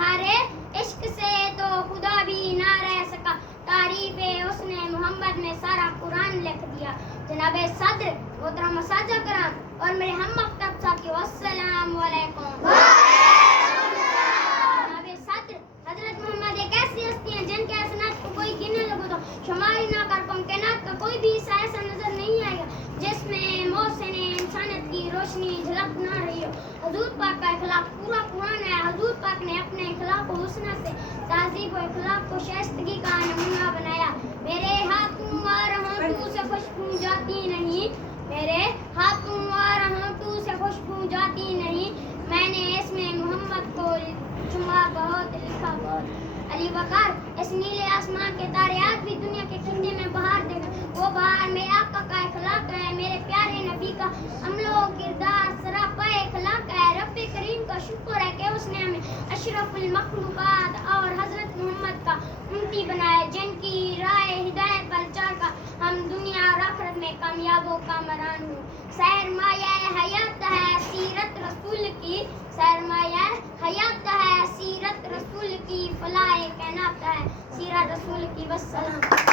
اظہارِ عشق سے تو خدا بھی نہ رہ سکا. تعریف اس نے محمد میں سارا قرآن لکھ دیا. جناب صدر محترم اساتذہ کرام اور میرے ہم مکتب ساتھیو، السلام علیکم. جناب صدر حضرت محمد ایک ایسی ہستی ہیں جن کے حسنات کو کوئی گننے لگو تو شمار نہ کر پاؤں. کائنات کا کوئی بھی حصہ ایسا نظر نہیں آئے گا جس میں محسن انسانیت کی روشنی جھلک نہ رہی ہو. حضور پاک کا اخلاق پورا قرآن ہے. حضور پاک نے اپنے اخلاق و حسنہ سے تہذیب و اخلاق کو شائستگی کا نمونہ بنایا. میرے ہاتھوں اور ہونٹوں سے خوشبو جاتی نہیں، میرے ہاتھوں اور ہونٹوں سے خوشبو جاتی نہیں. میں نے اس میں محمد کو چما بہت، لکھا بہت. علی وقار اس نیلے آسمان کے تارے آج بھی دنیا کے خطے میں بہار دے گا. وہ بہار میرے آقا کا اخلاق ہے، میرے پیارے نبی کا عمل و کردار سراپا اخلاق ہے. رب کریم کا شکر ہے کہ اس نے ہمیں اشرف المخلوقات اور حضرت محمد کا امتی بنایا، جن کی راہ ہدایت پر چل کر ہم دنیا اور آخرت میں کامیاب و کامران ہوں. سرمایہ حیات ہے سیرت رسول کی، سرمایہ حیات ہے سیرت رسول کی، فلاح کائنات ہے سیرت رسول کی. والسلام.